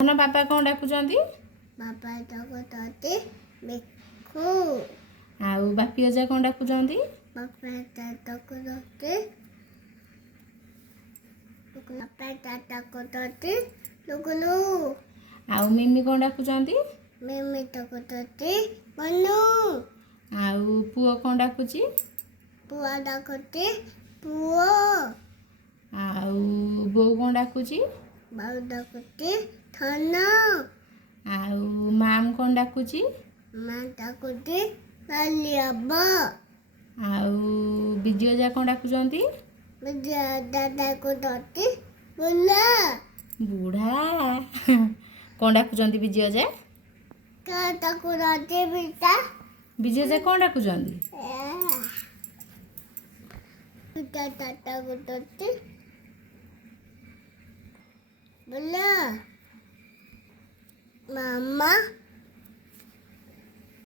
ଧନ ବାପା କ'ଣ ଡାକୁଛନ୍ତି? ବାପା ଡାକୁଛନ୍ତି ମିକୁ। ଆଉ ବାପି ଅଜା କ'ଣ ଡାକୁଛନ୍ତି? ବାପା ଡାକୁଛନ୍ତି ଲୁଗୁଲୁ। ଆଉ ମିମି କ'ଣ ଡାକୁଛନ୍ତି? ମିମି ଡାକୁଛନ୍ତି ମନୁ। ଆଉ ପୁଅ କ'ଣ ଡାକୁଛି? ପୁଅ ଡାକୁଛି ପୁଅ। ଆଉ ବୋଉ କ'ଣ ଡାକୁଛି? ବୋଉ ଡାକୁଛି ଧନ। ଆଉ ମାମ୍ କ'ଣ ଡାକୁଛି? ମା ଡାକୁଛି କାଲିଆବ। ଆଉ ବିଜୁ ଅଜା କ'ଣ ଡାକୁଛନ୍ତି? ଡାକୁଛନ୍ତି ବୁଲା। ବୁଢ଼ା କ'ଣ ଡାକୁଛନ୍ତି ବିଜୁ ଅଜା? ଡାକୁଛନ୍ତି ପିତା। ବିଜୁ ଅଜା କ'ଣ ଡାକୁଛନ୍ତି? ପିତା ଡାକୁଛନ୍ତି ବୁଲା। ମାମା